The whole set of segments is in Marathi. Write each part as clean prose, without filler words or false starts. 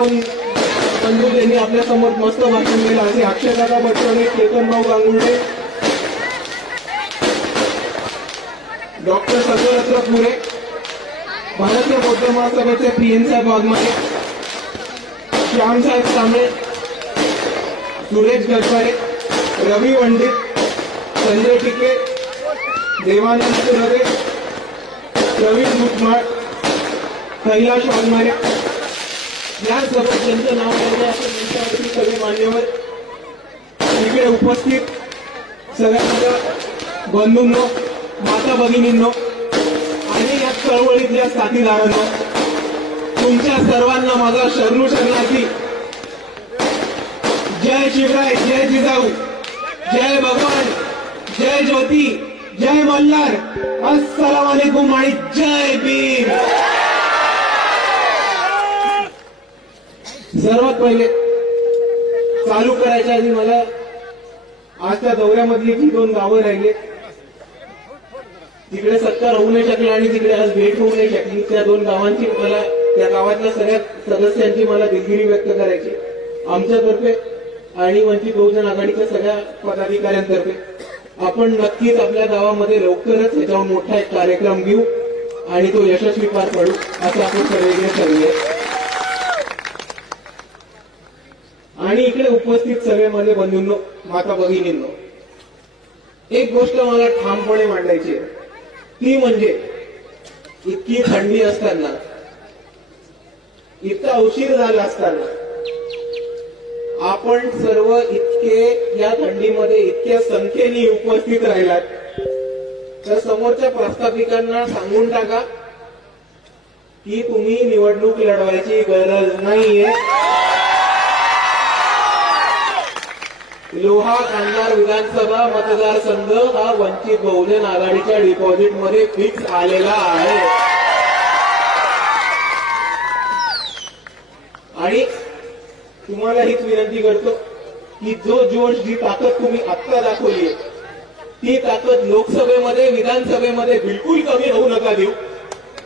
बंधू यांनी आपल्या समोर मस्त भाषण केलं. असे अक्षयदादा बच्चवणे, केतनभाऊ गांगुर्डे, डॉक्टर सत्यरत्न पुरे, भारतीय बौद्ध महासभेचे PN साहेब वाघमारे, श्यामसाहेब कांबळे, सुरेश गजबारे, रवी वंडित, संजय टिके, देवानंद सुरवे, प्रवीण मुतमाळ, कैलाश वाघमारे, यासोबत ज्यांचं नाव घेतलं असे त्यांच्यावरती सगळे मान्यवर इकडे उपस्थित सगळ्या माझ्या बंधूंनो, माता भगिनींनो आणि या चळवळीतल्या साथीदारांनो, तुमच्या सर्वांना माझा शरणू शरणार्थी जय शिवराय, जय जिजाऊ, जय भगवान, जय ज्योती, जय मल्हार, अस्सलाम वालेकुम आणि जय भीम. सर्वात पहिले चालू करायच्या आधी मला आज त्या दौऱ्यामधली जी 2 गावं राहिली, तिकडे सत्कार होऊ नाही शकला आणि तिकडे आज भेट होऊ नाही शकली, त्या 2 गावांची मला, त्या गावातल्या सगळ्या सदस्यांची मला दिलगिरी व्यक्त करायची आमच्यातर्फे आणि वंचित बहुजन आघाडीच्या सगळ्या पदाधिकाऱ्यांतर्फे. आपण नक्कीच आपल्या गावामध्ये लवकरच याच्यावर मोठा एक कार्यक्रम घेऊ आणि तो यशस्वी पार पडू असं आपण सर्वजण ठरवूया. आणि इकडे उपस्थित सगळे माझे बंधूंनो, माता भगिनींनो, एक गोष्ट मला ठामपणे मांडायची आहे, ती म्हणजे इतकी थंडी असताना, इतका उशीर झाला असताना आपण सर्व इतके या थंडीमध्ये इतक्या संख्येने उपस्थित राहिलात, तर समोरच्या प्रस्थापिकांना सांगून टाका की तुम्ही निवडणूक लढवायची गरज नाहीये. लोहा कांधार विधानसभा मतदारसंघ हा वंचित बहुजन आघाडीच्या डिपॉझिटमध्ये फिक्स आलेला आहे आणि तुम्हाला हीच विनंती करतो की जो जोश, जी ताकद तुम्ही आत्ता दाखवलीये, ती ताकद लोकसभेमध्ये, विधानसभेमध्ये बिलकुल कमी होऊ नका देऊ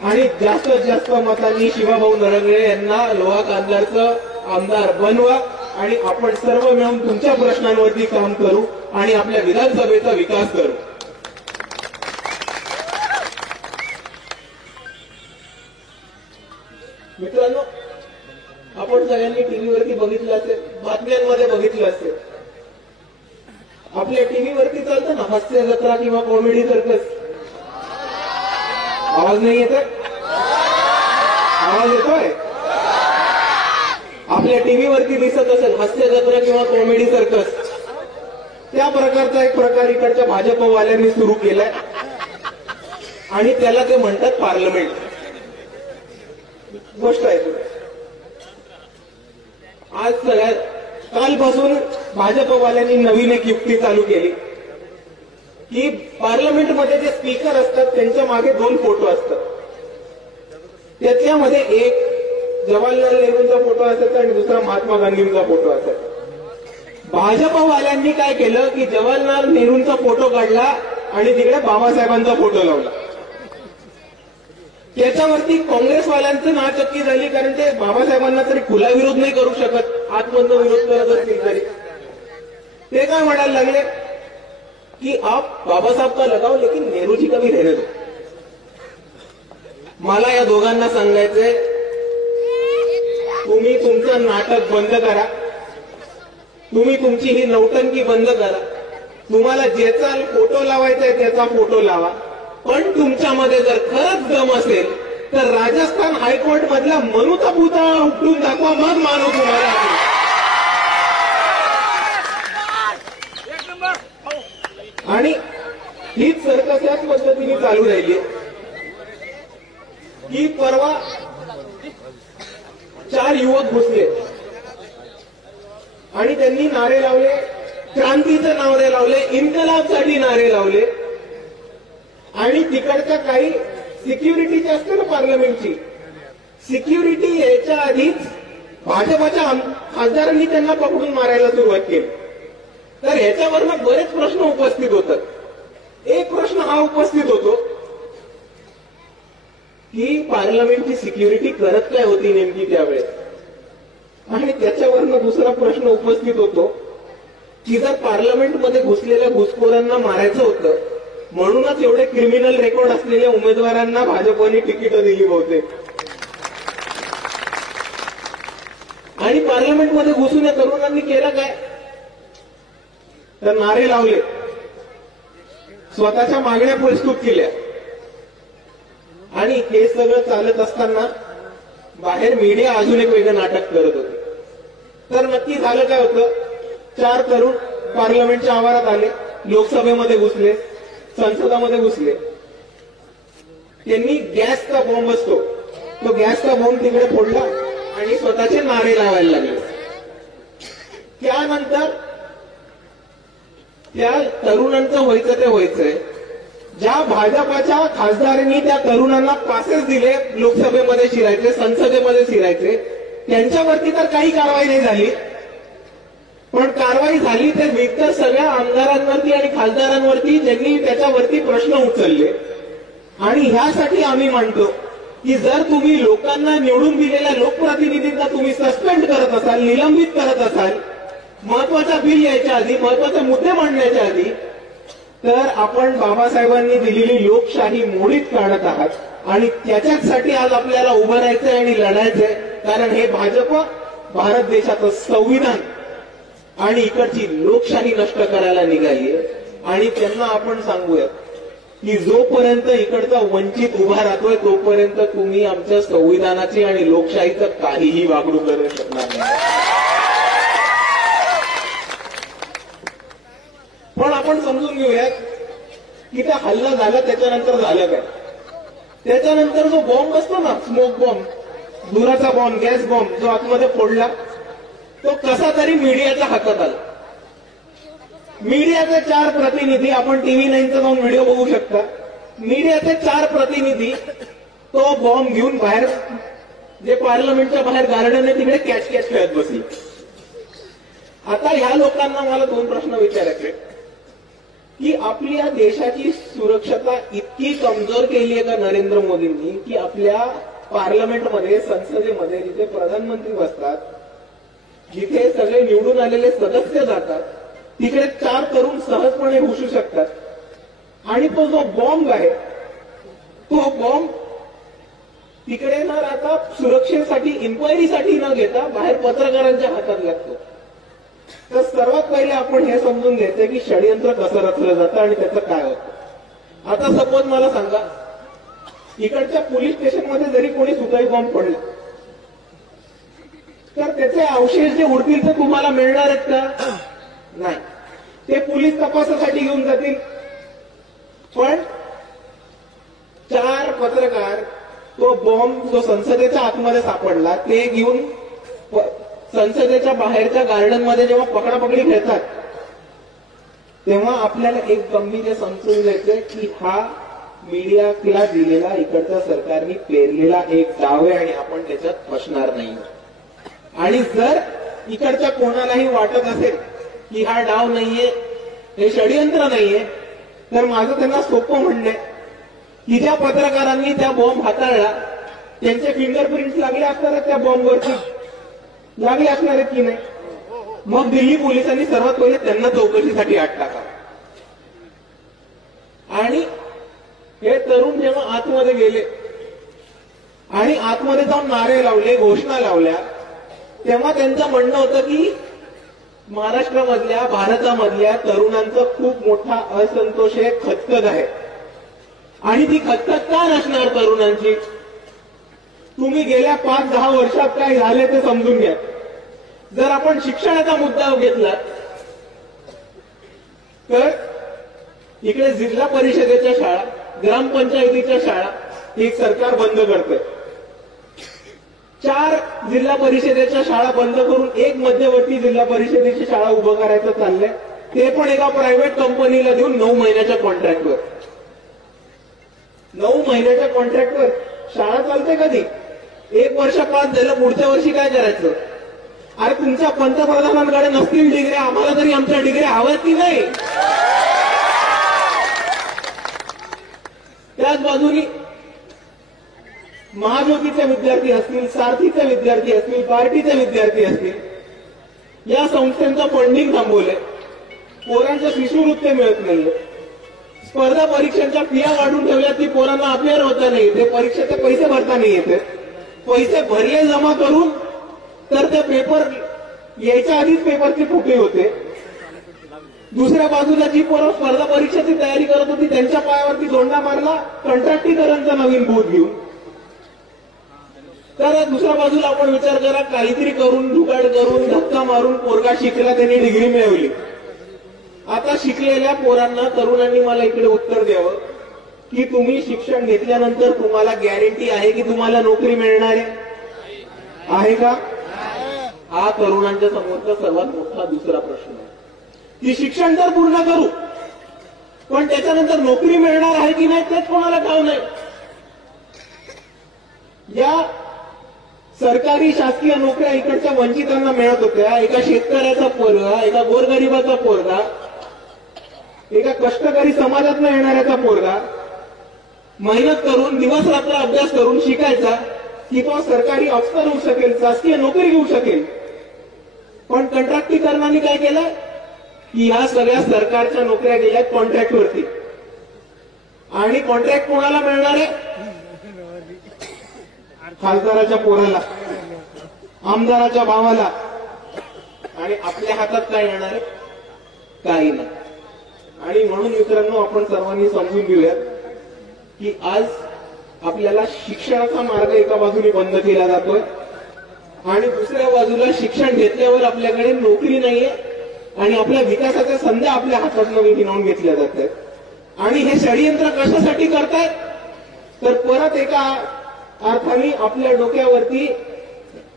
आणि जास्तीत जास्त मतांनी शिवाभाऊ नरंगळे यांना लोहा कांधारचं आमदार बनवा आणि आपण सर्व मिळून तुमच्या प्रश्नांवरती काम करू आणि आपल्या विधानसभेचा विकास करू. मित्रांनो, आपण सगळ्यांनी टीव्हीवरती बघितलं असेल, बातम्यांमध्ये बघितलं असेल, आपल्या टीव्हीवरती चालतं ना हास्य जत्रा किंवा कॉमेडी सर्कस. आवाज नाही येतोय? आवाज येतोय? आपल्या टीव्हीवरती दिसत असेल हास्य जत्रा किंवा कॉमेडी सर्कस. त्या प्रकारचा एक प्रकार इकडच्या भाजपवाल्यांनी सुरू केलाय आणि त्याला ते म्हणतात पार्लमेंट. गोष्ट आहे तुला, आज सगळ्यात कालपासून भाजपवाल्यांनी नवीन एक युक्ती चालू केली की पार्लमेंटमध्ये जे स्पीकर असतात त्यांच्या मागे 2 फोटो असतात. त्याच्यामध्ये एक जवाहरलाल नेहरूंचा फोटो असायचा आणि दुसरा महात्मा गांधींचा फोटो असायचा. भाजपवाल्यांनी काय केलं की जवाहरलाल नेहरूंचा फोटो काढला आणि तिकडे बाबासाहेबांचा फोटो लावला. त्याच्यावरती काँग्रेसवाल्यांचं नाचक्की झाली, कारण ते बाबासाहेबांना तरी खुला विरोध नाही करू शकत, आतमधनं विरोध करत असतील तरी. ते काय म्हणायला लागले की आप बाबासाहेब का लगाव लेकिन नेहरूजी का भी रहने दो. मला या दोघांना सांगायचंय, तुम्ही तुमचं नाटक बंद करा, तुम्ही तुमची ही नौटंकी बंद करा. तुम्हाला ज्याचा फोटो लावायचा आहे त्याचा फोटो लावा, पण तुमच्यामध्ये जर खरंच दम असेल तर राजस्थान हायकोर्ट मधला मनुचा पुतळा उपटून दाखवा, मग मानू तुम्हाला. आणि हीच सर्कस याच पद्धतीने चालू राहिली की परवा 4 युवक घुसले आणि त्यांनी नारे लावले, क्रांतीचे नारे लावले, इन्कलाबसाठी नारे लावले आणि तिकडच्या काही सिक्युरिटीची असते ना पार्लमेंटची सिक्युरिटी, याच्या आधीच भाजपच्या खासदारांनी त्यांना पकडून मारायला सुरुवात केली. तर ह्याच्यावरनं बरेच प्रश्न उपस्थित होतात. एक प्रश्न हा उपस्थित होतो की पार्लमेंटची सिक्युरिटी करत काय होती नेमकी त्यावेळेस. आणि त्याच्यावरनं दुसरा प्रश्न उपस्थित होतो की जर पार्लमेंटमध्ये घुसलेल्या घुसखोरांना मारायचं होतं म्हणूनच एवढे क्रिमिनल रेकॉर्ड असलेल्या उमेदवारांना भाजपने तिकीटं दिली बहुतेक, आणि पार्लमेंटमध्ये घुसून या तरुणांनी केलं काय तर नारे लावले, स्वतःच्या मागण्या प्रस्तुत केल्या, आणि हे सगळं चालत असताना बाहेर मीडिया अजून एक वेगळं नाटक करत होते. तर नक्की झालं काय होतं, 4 तरुण पार्लमेंटच्या आवारात आले, लोकसभेमध्ये घुसले, संसदामध्ये घुसले. त्यांनी गॅसचा बॉम्ब असतो तो गॅसचा बॉम्ब तिकडे फोडला आणि स्वतःचे नारे लावायला लागले. त्यानंतर त्या तरुणांचं व्हायचं ते व्हायचंय. ज्या भाजपाच्या खासदारांनी त्या तरुणांना पासेस दिले लोकसभेमध्ये शिरायचे, संसदेमध्ये शिरायचे, त्यांच्यावरती तर काही कारवाई नाही झाली, पण कारवाई झाली ते इतर सगळ्या आमदारांवरती आणि खासदारांवरती ज्यांनी त्याच्यावरती प्रश्न उचलले. आणि ह्यासाठी आम्ही मानतो की जर तुम्ही लोकांना निवडून दिलेल्या लोकप्रतिनिधींना तुम्ही सस्पेंड करत असाल, निलंबित करत असाल, महत्वाचा बिल यायच्या आधी, महत्वाचे मुद्दे मांडण्याच्या आधी, तर आपण बाबासाहेबांनी दिलेली लोकशाही मोडीत काढत आहात. आणि त्याच्यासाठी आज आपल्याला उभं राहायचंय आणि लढायचंय, कारण हे भाजप भारत देशाचं संविधान आणि इकडची लोकशाही नष्ट करायला निघालीये. आणि त्यांना आपण सांगूयात की जोपर्यंत इकडचा वंचित उभा राहतोय तोपर्यंत तुम्ही आमच्या संविधानाची आणि लोकशाहीचं काहीही वागणूक करू शकणार नाही. पण आपण समजून घेऊयात की त्या हल्ला झाला त्याच्यानंतर झालं काय. त्याच्यानंतर जो बॉम्ब असतो ना, स्मोक बॉम्ब, धुराचा बॉम्ब, गॅस बॉम्ब जो आतमध्ये फोडला, तो कसा तरी मीडियाच्या हातात आला. मीडियाचे 4 प्रतिनिधी, आपण टीव्ही 9चा जाऊन व्हिडिओ बघू शकता, मीडियाचे 4 प्रतिनिधी तो बॉम्ब घेऊन बाहेर, जे पार्लमेंटच्या बाहेर गार्डन आहे तिकडे कॅच खेळत बसले. आता ह्या लोकांना मला 2 प्रश्न विचारायचे की आपल्या देशाची सुरक्षता इतकी कमजोर केली आहे का नरेंद्र मोदींनी की आपल्या पार्लमेंटमध्ये, संसदेमध्ये जिथे प्रधानमंत्री बसतात, जिथे सगळे निवडून आलेले सदस्य जातात, तिकडे 4 तरुण सहजपणे घुसू शकतात. आणि तो जो बॉम्ब आहे तो बॉम्ब तिकडे न राहता सुरक्षेसाठी, इन्क्वायरीसाठी न घेता बाहेर पत्रकारांच्या हातात लागतो. तर सर्वात पहिले आपण हे समजून घ्यायचं की षडयंत्र कसं रचलं जातं आणि त्याचं काय होतं. आता सपोज मला सांगा, इकडच्या पोलीस स्टेशनमध्ये जरी कोणी सुताई बॉम्ब पडला तर त्याचे अवशेष जे उडतील ते तुम्हाला मिळणार आहेत का? नाही. ते पोलीस तपासासाठी घेऊन जातील. पण 4 पत्रकार तो बॉम्ब जो संसदेच्या आतमध्ये सापडला ते घेऊन संसदेच्या बाहेरच्या गार्डनमध्ये जेव्हा पकडापकडी खेळतात तेव्हा आपल्याला एक गंभीर समजून घ्यायचंय की हा मीडियाला दिलेला इकडच्या सरकारने पेरलेला एक डाव आहे आणि आपण त्याच्यात फसणार नाही. आणि जर इकडच्या कोणालाही वाटत असेल की हा डाव नाहीये, हे षडयंत्र नाहीये, तर माझं त्यांना सोपं म्हणणं आहे की ज्या पत्रकारांनी त्या बॉम्ब हाताळला त्यांचे फिंगरप्रिंट्स लागले असणार आहेत, त्या बॉम्बवरती लागले असणार आहेत की नाही. मग दिल्ली पोलिसांनी सर्वात पहिले त्यांना चौकशीसाठी आत टाका. आणि हे तरुण जेव्हा आतमध्ये गेले आणि आतमध्ये जाऊन नारे लावले, घोषणा लावल्या, तेव्हा त्यांचं म्हणणं होतं की महाराष्ट्रामधल्या, भारतामधल्या तरुणांचा खूप मोठा असंतोष आहे, खचखच आहे. आणि ती खचखच का नसणार तरुणांची? तुम्ही गेल्या 5-10 वर्षात काय झाले ते समजून घ्या. जर आपण शिक्षणाचा मुद्दा घेतला तर इकडे जिल्हा परिषदेच्या शाळा, ग्रामपंचायतीच्या शाळा ही सरकार बंद करते. 4 जिल्हा परिषदेच्या शाळा बंद करून एक मध्यवर्ती जिल्हा परिषदेची शाळा उभं करायचं चाललंय. ते पण एका प्रायव्हेट कंपनीला देऊन 9 महिन्याच्या कॉन्ट्रॅक्टवर. 9 महिन्याच्या कॉन्ट्रॅक्टवर शाळा चालते कधी? 1 वर्ष पास झालं, पुढच्या वर्षी काय करायचं? अरे तुमच्या पंतप्रधानांकडे नसतील डिग्री, आम्हाला तरी आमच्या डिग्री हव्यात की नाही? त्याच बाजूनी महाज्योतीचे विद्यार्थी असतील, सारथीचे विद्यार्थी असतील, पार्टीचे विद्यार्थी असतील, या संस्थांचं फंडिंग थांबवलंय. पोरांच्या शिष्यवृत्त्या मिळत नाहीये. स्पर्धा परीक्षांच्या फिया वाढून ठेवल्या, ती पोरांना अपेअर होता नाही येते, परीक्षेचे पैसे भरता नाही येते. पैसे भरले जमा करून तर ते पेपर यायच्या आधीच पेपरची फुटी होते. दुसऱ्या बाजूला जी पोरं स्पर्धा परीक्षेची तयारी करत होती त्यांच्या पायावरती दोंडा मारला कंत्राटीकरांचा नवीन बूथ घेऊन. तर दुसऱ्या बाजूला आपण विचार करा, काहीतरी करून जुगाड करून धक्का मारून पोरगा शिकला, त्यांनी डिग्री मिळवली. आता शिकलेल्या पोरांना, तरुणांनी मला इकडे उत्तर द्यावं की तुम्ही शिक्षण घेतल्यानंतर तुम्हाला गॅरंटी आहे की तुम्हाला नोकरी मिळणार आहे का? हा तरुणांच्या समोरचा सर्वात मोठा दुसरा प्रश्न आहे की शिक्षण तर पूर्ण करू पण त्याच्यानंतर नोकरी मिळणार आहे की नाही तेच कोणाला ठाऊक नाही. या सरकारी शासकीय नोकऱ्या इकडच्या वंचितांना मिळत होत्या. एका शेतकऱ्याचा पोरगा, एका गोरगरिबाचा पोरगा, एका कष्टकरी समाजातून येणाऱ्याचा पोरगा मेहनत करून दिवस रात्र अभ्यास करून शिकायचा की तो सरकारी अफसर होऊ शकेल, शासकीय नोकरी घेऊ शकेल. पण कंत्राटीकरणाने काय केलं की ह्या सगळ्या सरकारच्या नोकऱ्या गेल्या कॉन्ट्रॅक्टवरती. आणि कॉन्ट्रॅक्ट कोणाला मिळणार आहे? खासदाराच्या पोराला, आमदाराच्या भावाला. आणि आपल्या हातात काय येणार आहे? काही नाही. आणि म्हणून मित्रांनो, आपण सर्वांनी समजून घेऊयात की आज आपल्याला शिक्षणाचा मार्ग एका बाजूने बंद केला जातोय आणि दुसऱ्या बाजूला शिक्षण घेतल्यावर आपल्याकडे नोकरी नाहीये आणि आपल्या विकासाच्या संधी आपल्या हातातून हिरावून घेतल्या जात आहेत. आणि हे षडयंत्र कशासाठी करतायत? तर परत एका अर्थाने आपल्या डोक्यावरती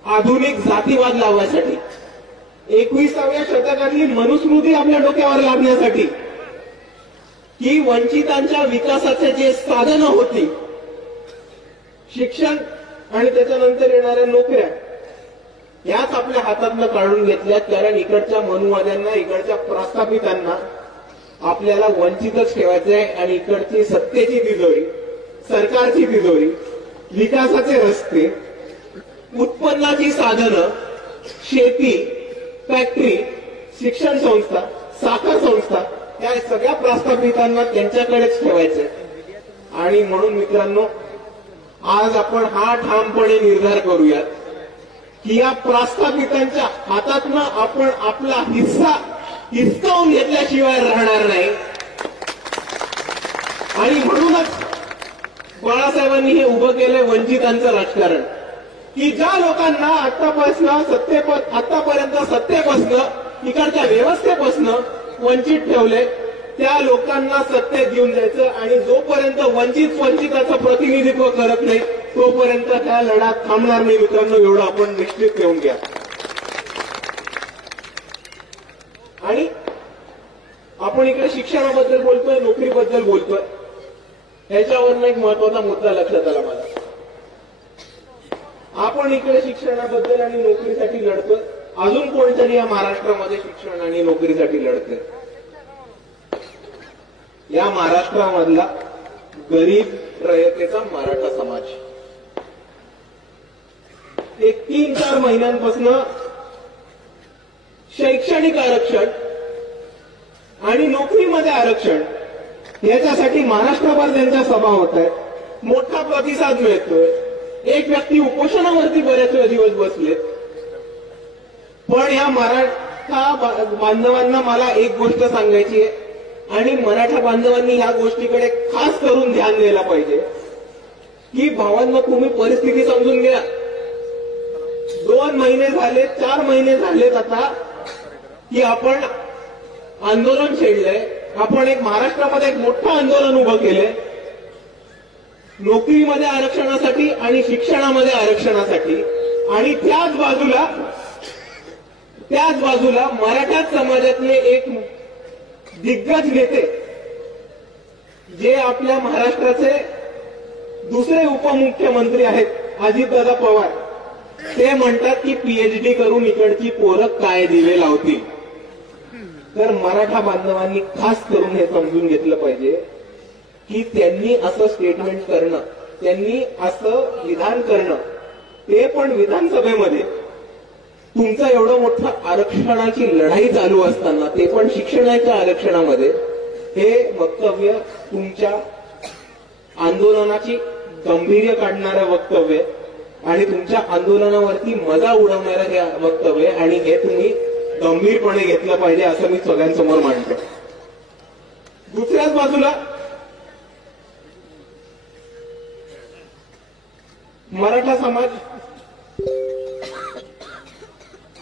आधुनिक जातीवाद लावण्यासाठी, 21व्या शतकातली मनुस्मृती आपल्या डोक्यावर लादण्यासाठी की वंचितांच्या विकासाचे जे साधनं होती, शिक्षण आणि त्याच्यानंतर येणाऱ्या नोकऱ्या, याच आपल्या हातातनं काढून घेतल्यात. कारण इकडच्या मनुवाद्यांना, इकडच्या प्रस्थापितांना आपल्याला वंचितच ठेवायचंय आणि इकडची सत्तेची तिजोरी, सरकारची तिजोरी, विकासाचे रस्ते, उत्पन्नाची साधनं, शेती, फॅक्टरी, शिक्षण संस्था, साखर संस्था, या सगळ्या प्रस्थापितांना त्यांच्याकडेच ठेवायचे. आणि म्हणून मित्रांनो, आज आपण हा ठामपणे निर्धार करूयात की या प्रस्थापितांच्या हातातनं आपण आपला हिस्सा हिसकावून घेतल्याशिवाय राहणार नाही. आणि म्हणूनच बाळासाहेबांनी हे उभं केलंय वंचितांचं राजकारण की ज्या लोकांना आतापर्यंत सत्तेपासनं, इकडच्या व्यवस्थेपासनं वंचित ठेवले, त्या लोकांना सत्तेत घेऊन जायचं. आणि जोपर्यंत वंचिताचं प्रतिनिधित्व करत नाही तोपर्यंत त्या लढा थांबणार नाही. मित्रांनो, एवढं आपण निश्चित ठेवून घ्या. आणि आपण इकडे शिक्षणाबद्दल बोलतोय, नोकरीबद्दल बोलतोय, ह्याच्यावरनं एक महत्वाचा मुद्दा लक्षात आला मला. आपण इकडे शिक्षणाबद्दल आणि नोकरीसाठी लढतोय, अजून कोणतरी या महाराष्ट्रामध्ये शिक्षण आणि नोकरीसाठी लढतोय. या महाराष्ट्रामधला गरीब रयतेचा मराठा समाज एक 3-4 महिन्यांपासून शैक्षणिक आरक्षण आणि नोकरीमध्ये आरक्षण याच्यासाठी महाराष्ट्रभर त्यांच्या सभा होत आहेत. मोठा प्रतिसाद मिळतोय. एक व्यक्ती उपोषणावरती बरेच दिवस बसलेत. पण या मराठा बांधवांना मला एक गोष्ट सांगायची आहे आणि मराठा बांधवांनी या गोष्टीकडे खास करून ध्यान द्यायला पाहिजे की भावांना, तुम्ही परिस्थिती समजून घ्या. 2 महिने झाले, 4 महिने झालेत आता की आपण आंदोलन छेडलंय. आपण एक महाराष्ट्रामध्ये एक मोठं आंदोलन उभं केलंय नोकरीमध्ये आरक्षणासाठी आणि शिक्षणामध्ये आरक्षणासाठी. आणि त्याच बाजूला मराठा समाजातले एक दिग्गज नेते, जे आपल्या महाराष्ट्राचे दुसरे उपमुख्यमंत्री आहेत, अजितदादा पवार, ते म्हणतात की पीएचडी करून इकडची पोरं काय दिवे लावतील. तर मराठा बांधवांनी खास करून हे समजून घेतलं पाहिजे की त्यांनी असं स्टेटमेंट करणं त्यांनी असं विधान करणं, ते पण विधानसभेमध्ये तुमचं एवढं मोठं आरक्षणाची लढाई चालू असताना, ते पण शिक्षणाच्या आरक्षणामध्ये, हे वक्तव्य तुमच्या आंदोलनाची गांभीर्य काढणारं वक्तव्य आणि तुमच्या आंदोलनावरती मजा उडवणारं हे वक्तव्य, आणि हे तुम्ही गंभीरपणे घेतलं पाहिजे असं मी सगळ्यांसमोर मांडतो. दुसऱ्याच बाजूला मराठा समाज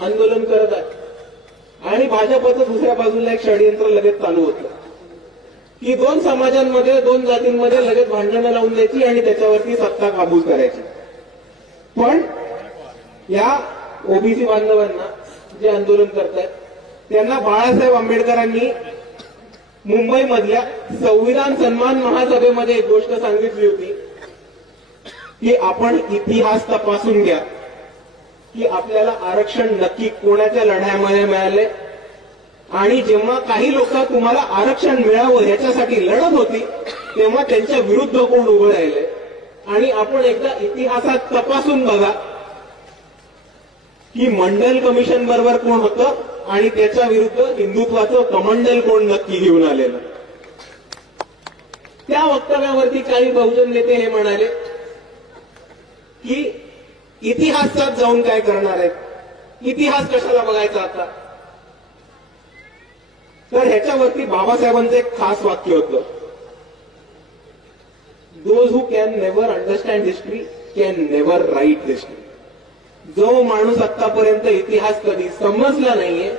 आंदोलन करत आहे आणि भाजपचं दुसऱ्या बाजूला एक षडयंत्र लगेच चालू होतं की दोन समाजांमध्ये, दोन जातींमध्ये लगेच भांडणं लावून द्यायची आणि त्याच्यावरती सत्ता काबूज करायची. पण या ओबीसी बांधवांना जे आंदोलन करतायत त्यांना बाळासाहेब आंबेडकरांनी मुंबईमधल्या संविधान सन्मान महासभेमध्ये एक गोष्ट सांगितली होती की आपण इतिहास तपासून घ्या की आपल्याला आरक्षण नक्की कोणाच्या लढ्यामध्ये मिळाले, आणि जेव्हा काही लोक तुम्हाला आरक्षण मिळावं याच्यासाठी लढत होती तेव्हा त्यांच्या विरुद्ध कोण उभं राहिले. आणि आपण एकदा इतिहासात तपासून बघा की मंडल कमिशन बरोबर कोण होतं आणि त्याच्या विरुद्ध हिंदुत्वाचं कमंडल कोण नक्की घेऊन आलेलं. त्या वक्तव्यावरती काही बहुजन नेते हे म्हणाले की इतिहासात जाऊन काय करणार आहेत, इतिहास कशाला बघायचा आता. तर ह्याच्यावरती बाबासाहेबांचं एक खास वाक्य होतं, those who can never understand history can never write history. जो माणूस आतापर्यंत इतिहास कधी समजला नाहीये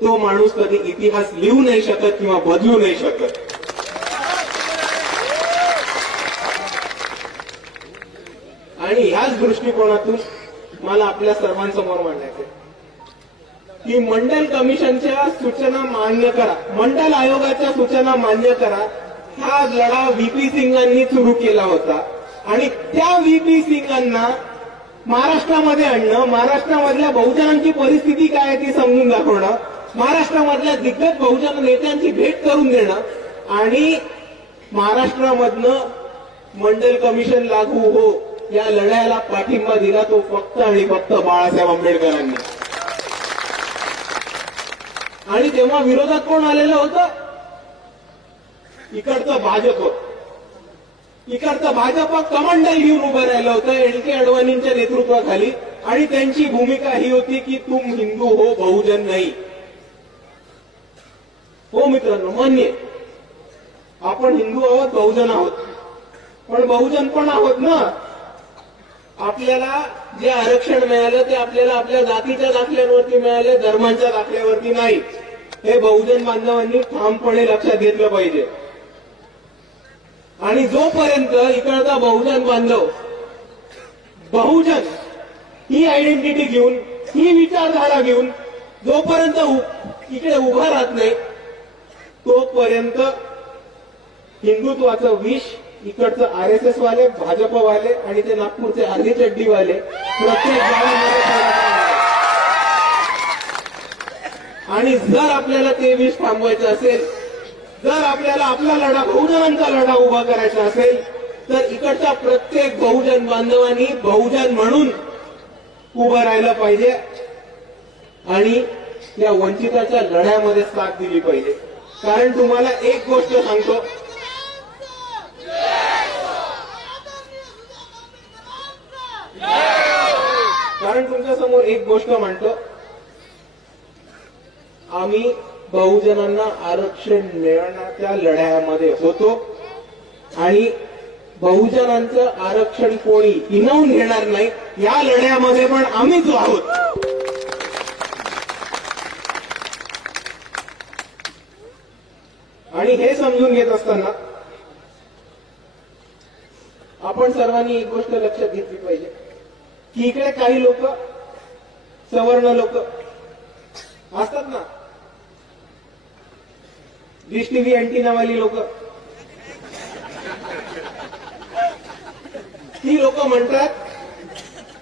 तो माणूस कधी इतिहास लिहू नाही शकत किंवा बदलू नाही शकत. आणि ह्याच दृष्टिकोनातून मला आपल्या सर्वांसमोर मांडायचे की मंडल कमिशनच्या सूचना मान्य करा, मंडल आयोगाच्या सूचना मान्य करा. हा लढा व्हीपी सिंगांनी सुरू केला होता आणि त्या व्हीपी सिंगांना महाराष्ट्रामध्ये आणणं, महाराष्ट्रामधल्या बहुजनांची परिस्थिती काय आहे ती समजून दाखवणं, महाराष्ट्रामधल्या दिग्गज बहुजन नेत्यांची भेट करून देणं आणि महाराष्ट्रामधनं मंडल कमिशन लागू हो या लढ्याला पाठिंबा दिला तो फक्त आणि फक्त बाळासाहेब आंबेडकरांनी. आणि तेव्हा विरोधात कोण आलेलं होतं, इकडचं भाजप. इकडचं भाजप कमंडल घेऊन उभं राहिलं होतं एल.के. अडवाणींच्या नेतृत्वाखाली, आणि त्यांची भूमिका ही होती की तुम हिंदू हो, बहुजन नाही. हो मित्रांनो, मान्य आपण हिंदू आहोत, बहुजन आहोत, पण बहुजन पण आहोत ना. आपल्याला जे आरक्षण मिळालं ते आपल्याला आपल्या जातीच्या दाखल्यावरती मिळाले, धर्मांच्या दाखल्यावरती नाही. हे बहुजन बांधवांनी ठामपणे लक्षात घेतलं पाहिजे. आणि जोपर्यंत इकडचा बहुजन बांधव बहुजन ही आयडेंटिटी घेऊन, ही विचारधारा घेऊन जोपर्यंत इकडे उभा राहत नाही तोपर्यंत हिंदुत्वाचं विष इकडचं आरएसएस वाले, भाजपवाले आणि ते नागपूरचे अर्धी चड्डीवाले प्रत्येक गावामध्ये. आणि जर आपल्याला ते विष थांबवायचं असेल, जर आपल्याला आपला लढा, बहुजनांचा लढा उभा करायचा असेल तर इकडच्या प्रत्येक बहुजन बांधवांनी बहुजन म्हणून उभं राहिलं पाहिजे आणि या वंचिताच्या लढ्यामध्ये साथ दिली पाहिजे. कारण तुम्हाला एक गोष्ट सांगतो, कारण तुमच्या समोर एक गोष्ट मांडतो, आम्ही बहुजनांना आरक्षण मिळवण्याच्या लढ्यामध्ये होतो आणि बहुजनांचं आरक्षण कोणी हिणवून घेणार नाही या लढ्यामध्ये पण आम्हीच आहोत. आणि हे समजून घेत असताना आपण सर्वांनी एक गोष्ट लक्षात घेतली पाहिजे की इकडे काही लोक, सवर्ण लोक असतात ना, डिश टीव्ही अँटिनावाली लोक, ती लोक म्हणतात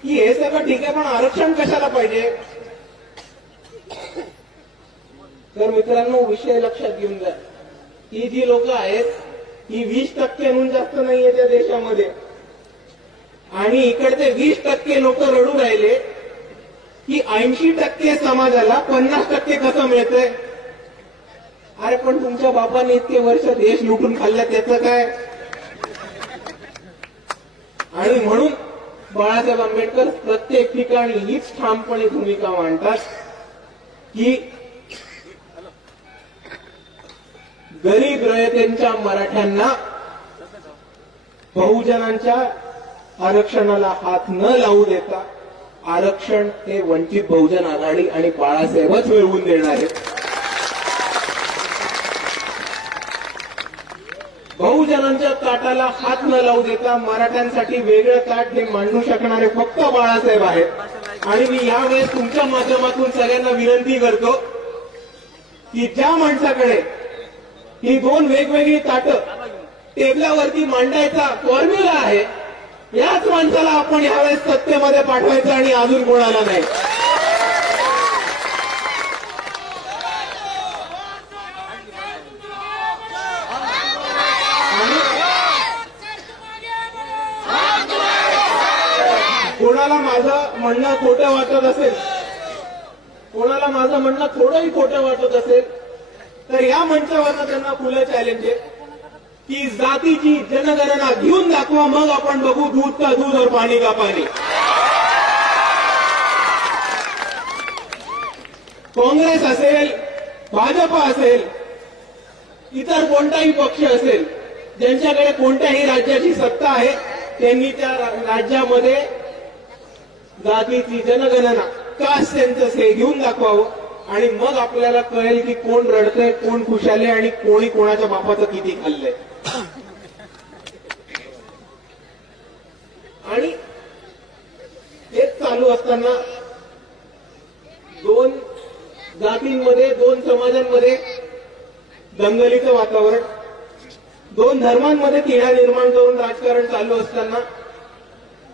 की हे सगळं ठीक आहे पण आरक्षण कशाला पाहिजे. तर मित्रांनो, विषय लक्षात घेऊन जा, ही जी लोक आहेत ही 20% जास्त नाहीये त्या देशामध्ये. आणि इकडचे 20% लोक रडू राहिले की 80% समाजाला 50% कसं मिळतंय. अरे पण तुमच्या बापाने इतके वर्ष देश लुटून खाल्ला त्याचं काय. आणि म्हणून बाळासाहेब आंबेडकर प्रत्येक ठिकाणी हीच ठामपणे भूमिका मांडतात की गरीब रयतेंच्या मराठ्यांना बहुजनांच्या आरक्षणाला हात न लावू देता आरक्षण हे वंचित बहुजन आघाडी आणि बाळासाहेबच मिळवून देणार आहेत. बहुजनांच्या ताटाला हात न लावू देता मराठ्यांसाठी वेगळं ताट हे मांडू शकणारे फक्त बाळासाहेब आहेत. आणि मी यावेळेस तुमच्या माध्यमातून सगळ्यांना विनंती करतो की ज्या माणसाकडे ही दोन वेगवेगळी ताटं टेबलावरती मांडायचा फॉर्म्युला आहे याच माणसाला आपण यावेळेस सत्तेमध्ये पाठवायचं आणि अजून कोणाला नाही. कोणाला माझं म्हणणं खोटं वाटत असेल, कोणाला माझं म्हणणं थोडंही खोटं वाटत असेल तर या मंचावरनं त्यांना खुलं चॅलेंज आहे की जातीची जनगणना घेऊन दाखवा, मग आपण बघू दूध का दूध और पाणी का पाणी. काँग्रेस असेल, भाजपा असेल, इतर कोणताही पक्ष असेल, ज्यांच्याकडे कोणत्याही राज्याची सत्ता आहे त्यांनी त्या राज्यामध्ये जातीची जनगणना कास्ट सेन्सस हे घेऊन दाखवावं आणि मग आपल्याला कळेल की कोण रडतंय, कोण खुशाले आणि कोणी कोणाच्या बापाचं किती खाल्लंय. आणि हेच चालू असताना दोन जातींमध्ये, दोन समाजांमध्ये दंगलीचं वातावरण, दोन धर्मांमध्ये तिढा निर्माण करून राजकारण चालू असताना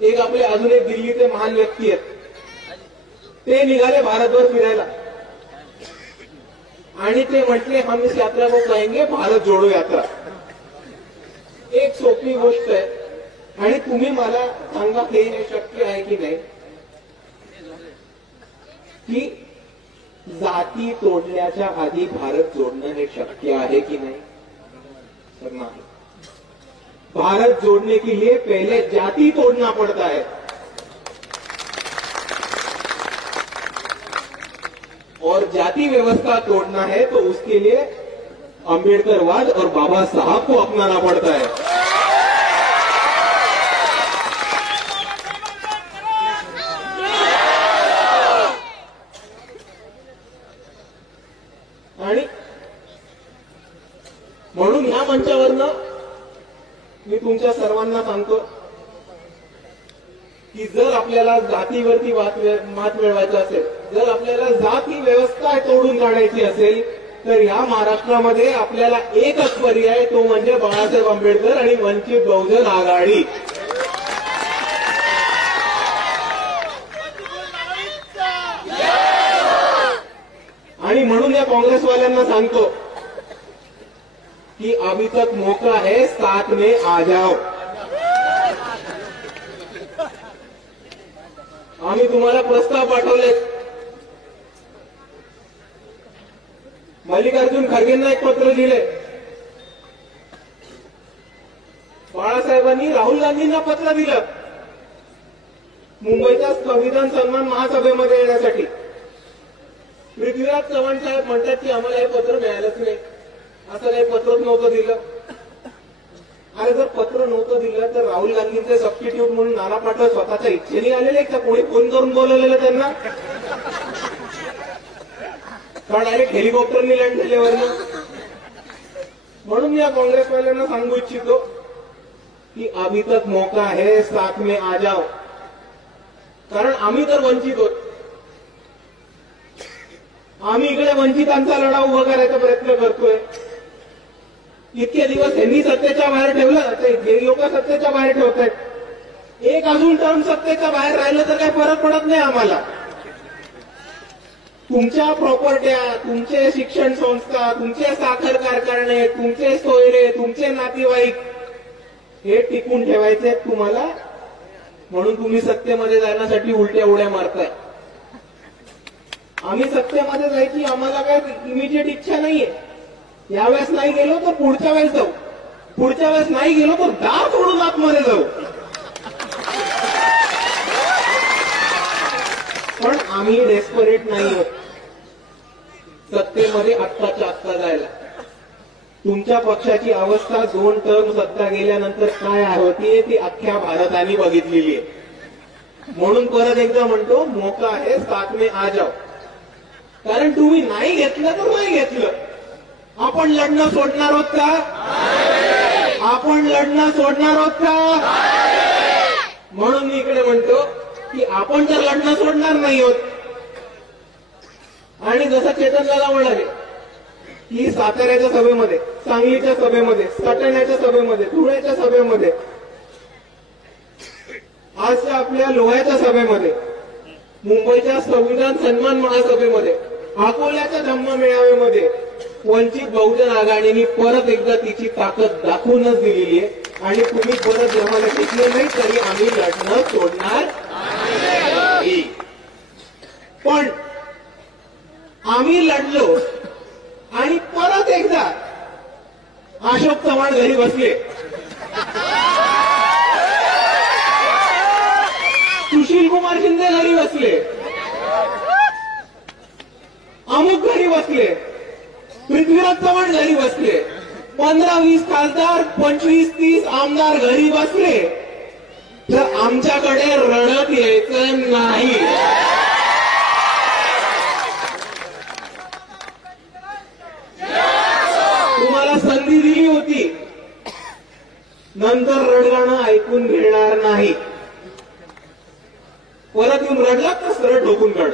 एक आपले अजून एक दिल्लीचे महान व्यक्ती आहेत, ते निघाले भारतभर फिरायला आणि ते म्हटले हम इस यात्रा को कहेंगे भारत जोडो यात्रा. एक सोपी गोष्ट आहे आणि तुम्ही मला सांगा हे शक्य आहे की नाही की जाती तोडण्याच्या आधी भारत जोडणं हे शक्य आहे की नाही. तर नाही. भारत जोड़ने के लिए पहले जाति तोड़ना पड़ता है और जाति व्यवस्था तोड़ना है तो उसके लिए अंबेडकरवाद और बाबा साहब को अपनाना पड़ता है. आणि म्हणून ह्या मंचावरनं मी तुमच्या सर्वांना सांगतो की जर आपल्याला जातीवरती मात मिळवायचं असेल, जर आपल्याला जाती व्यवस्था तोडून काढायची असेल तर या महाराष्ट्रामध्ये आपल्याला एकच पर्याय, तो म्हणजे बाळासाहेब आंबेडकर आणि वंचित बहुजन आघाडी. आणि म्हणून या काँग्रेसवाल्यांना सांगतो कि अभी तक मौका है, साथ में आ जाओ. आम्ही तुम्हाला प्रस्ताव पाठवले. मल्लिकार्जुन खरगेंना एक पत्र लिहिले. बाळासाहेबांनी राहुल गांधींना पत्र दिलं मुंबईच्या संविधान सन्मान महासभेमध्ये येण्यासाठी. पृथ्वीराज चव्हाण साहेब म्हणतात की आम्हाला हे पत्र मिळालंच नाही, असं काही पत्रच नव्हतं दिलं. अरे जर पत्र नव्हतं दिलं तर राहुल गांधींचे सबस्टिट्यूट म्हणून नाना पाटोले स्वतःच्या इच्छेने आलेले का कोणी फोन करून बोलवलेलं त्यांना, का डायरेक्ट हेलिकॉप्टरनी लँड झाल्यावरनं. म्हणून या काँग्रेसवाल्यांना सांगू इच्छितो की अभी तक मौका है, साथ में आ जाओ. कारण आम्ही तर वंचित होत. आम्ही इकडे वंचितांचा लढा उभा करायचा प्रयत्न करतोय. इतके दिवस यांनी सत्तेच्या बाहेर ठेवलं, हे लोक सत्तेच्या बाहेर ठेवत आहेत. एक अजून टर्म सत्तेच्या बाहेर राहिलं तर काही फरक पडत नाही आम्हाला. तुमच्या प्रॉपर्ट्या, तुमचे शिक्षण संस्था, तुमचे साखर कारखाने, तुमचे सोयरे, तुमचे नातेवाईक हे टिकून ठेवायचे तुम्हाला म्हणून तुम्ही सत्तेमध्ये जाण्यासाठी उलट्या उड्या मारताय. आम्ही सत्तेमध्ये जायची आम्हाला काय इमिजिएट इच्छा नाहीये. यावेळेस नाही गेलो तर पुढच्या वेळेस जाऊ, पुढच्या वेळेस नाही गेलो तर दार तोडून आतमध्ये जाऊ. पण आम्ही डेस्परेट नाही आहोत सत्तेमध्ये आत्ताच्या आत्ता जायला. तुमच्या पक्षाची अवस्था 2 टर्म सत्ता गेल्यानंतर काय होतीये ती अख्ख्या भारताने बघितलेली आहे. म्हणून परत एकदा म्हणतो, मौका आहे, साथ में आ जाओ. कारण तुम्ही नाही घेतलं तर नाही घेतलं, आपण लढणं सोडणार आहोत का? आपण लढणं सोडणार आहोत का? म्हणून मी इकडे म्हणतो की आपण तर लढणं सोडणार नाही आहोत. आणि जसं चेतन दादा म्हणाले की साताऱ्याच्या सभेमध्ये, सांगलीच्या सभेमध्ये, सटाण्याच्या सभेमध्ये, धुळ्याच्या सभेमध्ये, आजच्या आपल्या लोह्याच्या सभेमध्ये, मुंबईच्या संविधान सन्मान महासभेमध्ये, अकोल्याच्या धम्म मेळाव्यामध्ये वंचित बहुजन आघाडीने परत एकदा तिची ताकद दाखवूनच दिलेली आहे. आणि तुम्ही परत जमाला टिकले नाही तरी आम्ही लढणं सोडणार नाही. पण आम्ही लढलो आणि परत एकदा अशोक चव्हाण घरी बसले, सुशील कुमार शिंदे घरी बसले, अमुक घरी बसले, पृथ्वीराज चव्हाण घरी बसले, 15-20 खासदार, 25-30 आमदार घरी बसले, तर आमच्याकडे रडत यायचं नाही. तुम्हाला संधी दिली होती, नंतर रडगाणं ऐकून घेणार नाही. परत येऊन रडलात तर सरळ ठोकून काढ.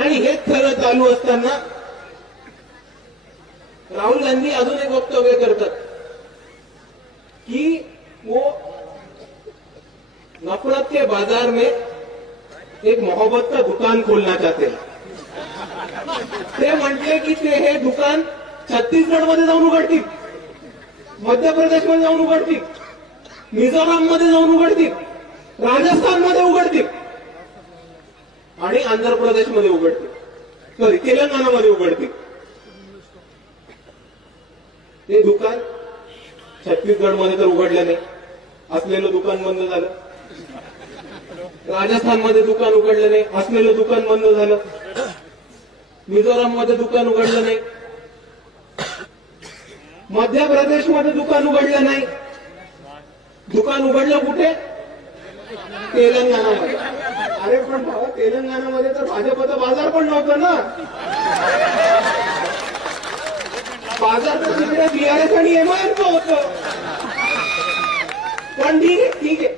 आणि हेच सगळं चालू असताना राहुल गांधी अजून एक वक्तव्य करतात की वो नफरत के बाजार में एक मोहब्बत का दुकान खोलना चाहते हैं. ते म्हटले की ते हे दुकान छत्तीसगडमध्ये जाऊन उघडतील, मध्य प्रदेशमध्ये जाऊन उघडतील, मिझोराममध्ये जाऊन उघडतील, राजस्थानमध्ये उघडतील आणि आंध्र प्रदेशमध्ये उघडतील, सॉरी तेलंगणामध्ये उघडतील. ते दुकान छत्तीसगडमध्ये तर उघडलं नाही, असलेलं दुकान बंद झालं. राजस्थानमध्ये दुकान उघडलं नाही, असलेलं दुकान बंद झालं. मिझोराममध्ये दुकान उघडलं नाही, मध्य प्रदेशमध्ये दुकान उघडलं नाही. दुकान उघडलं कुठे? तेलंगणामध्ये. अरे पण भावा, तेलंगणामध्ये तर भाजपचा बाजार पण नव्हतं ना. बाजार तर तिकडे बीआरएस आणि एमआयएमचं होतं. पण ठीक आहे,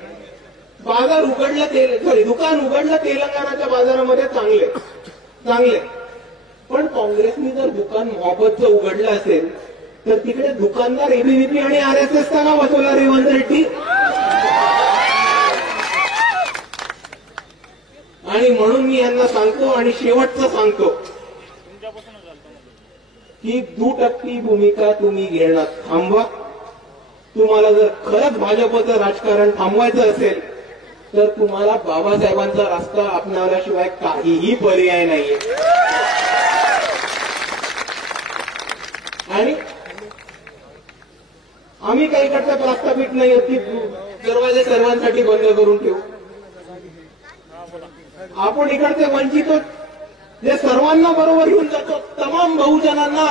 बाजार उघडलं, सॉरी दुकान उघडलं तेलंगणाच्या बाजारामध्ये, चांगले. पण काँग्रेसनी जर दुकान मोहब्बतचं उघडलं असेल तर तिकडे दुकानदार एबीव्हीपी आणि आरएसएसचा का बसवला रेवंत रेड्डी? आणि म्हणून मी यांना सांगतो आणि शेवटचं सांगतो की दुटप्पी भूमिका तुम्ही घेणं थांबवा. तुम्हाला जर खरंच भाजपचं राजकारण थांबवायचं असेल तर तुम्हाला बाबासाहेबांचा रस्ता अपनावल्याशिवाय काहीही पर्याय नाहीये. आणि आम्ही काही करता प्रस्थापित नाही की दरवाजे सर्वांसाठी बंद करून ठेवू. आपण इकडचे वंचित जे सर्वांना बरोबर घेऊन जातो, तमाम बहुजनांना,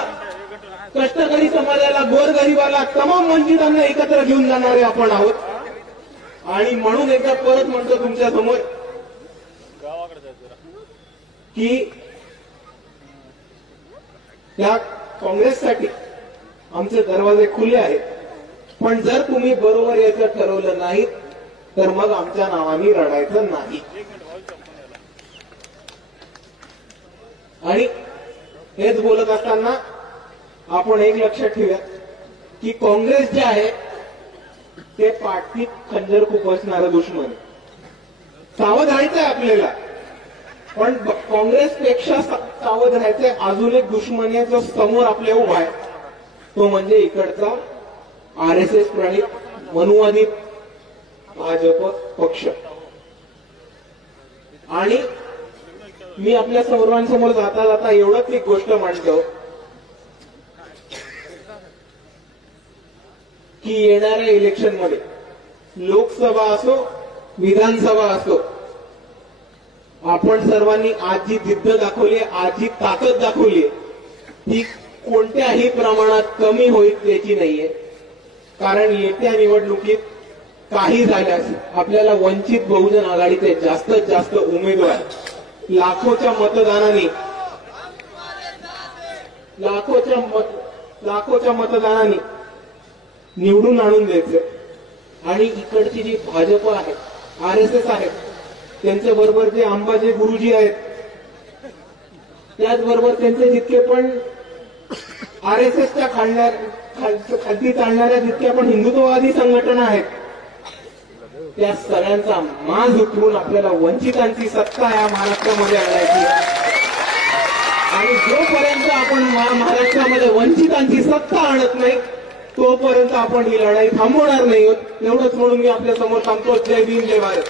कष्टकरी समाजाला, गोरगरिबाला, तमाम वंचितांना एकत्र घेऊन जाणारे आपण आहोत. आणि म्हणून एकदा परत म्हणतो तुमच्या समोर की या काँग्रेससाठी आमचे दरवाजे खुले आहेत. पण जर तुम्ही बरोबर याचं ठरवलं नाही तर मग आमच्या नावाने रडायचं नाही. आणि हेच बोलत असताना आपण एक लक्षात ठेवूया की काँग्रेस जे आहे ते पाठीत खंजर खुपसणारं दुश्मन. सावध राहायचंय आपल्याला, पण काँग्रेसपेक्षा सावध राहायचंय अजून एक दुश्मन आहे जो समोर आपल्या उभा आहे, तो म्हणजे इकडचा RSS प्रणित मनुवादी भाजप पक्ष. आणि मी आपल्या सर्वांसमोर जाता जाता एवढंच एक गोष्ट मांडतो की येणाऱ्या इलेक्शनमध्ये लोकसभा असो विधानसभा असो, आपण सर्वांनी आज जी जिद्द दाखवली, आज जी ताकद दाखवली, ती कोणत्याही प्रमाणात कमी होईल याची नाहीये. कारण येत्या निवडणुकीत काही झाल्यास आपल्याला वंचित बहुजन आघाडीचे जास्तीत जास्त उमेदवार लाखोच्या मतदानाने निवडून आणून द्यायचे. आणि इकडची जी भाजप आहे, RSS आहे, त्यांच्या बरोबर जे अंबाजे गुरुजी आहेत, त्याचबरोबर त्यांचे जितके पण RSSच्या खालती चालणाऱ्या जितक्या पण हिंदुत्ववादी संघटना आहेत, त्या सगळ्यांचा माज उठवून आपल्याला वंचितांची सत्ता या महाराष्ट्रामध्ये आणायची. आणि जोपर्यंत आपण महाराष्ट्रामध्ये वंचितांची सत्ता आणत नाही तोपर्यंत आपण ही लढाई थांबवणार नाही. एवढंच म्हणून मी आपल्या समोर थांबतो. जय भीम, जय भारत.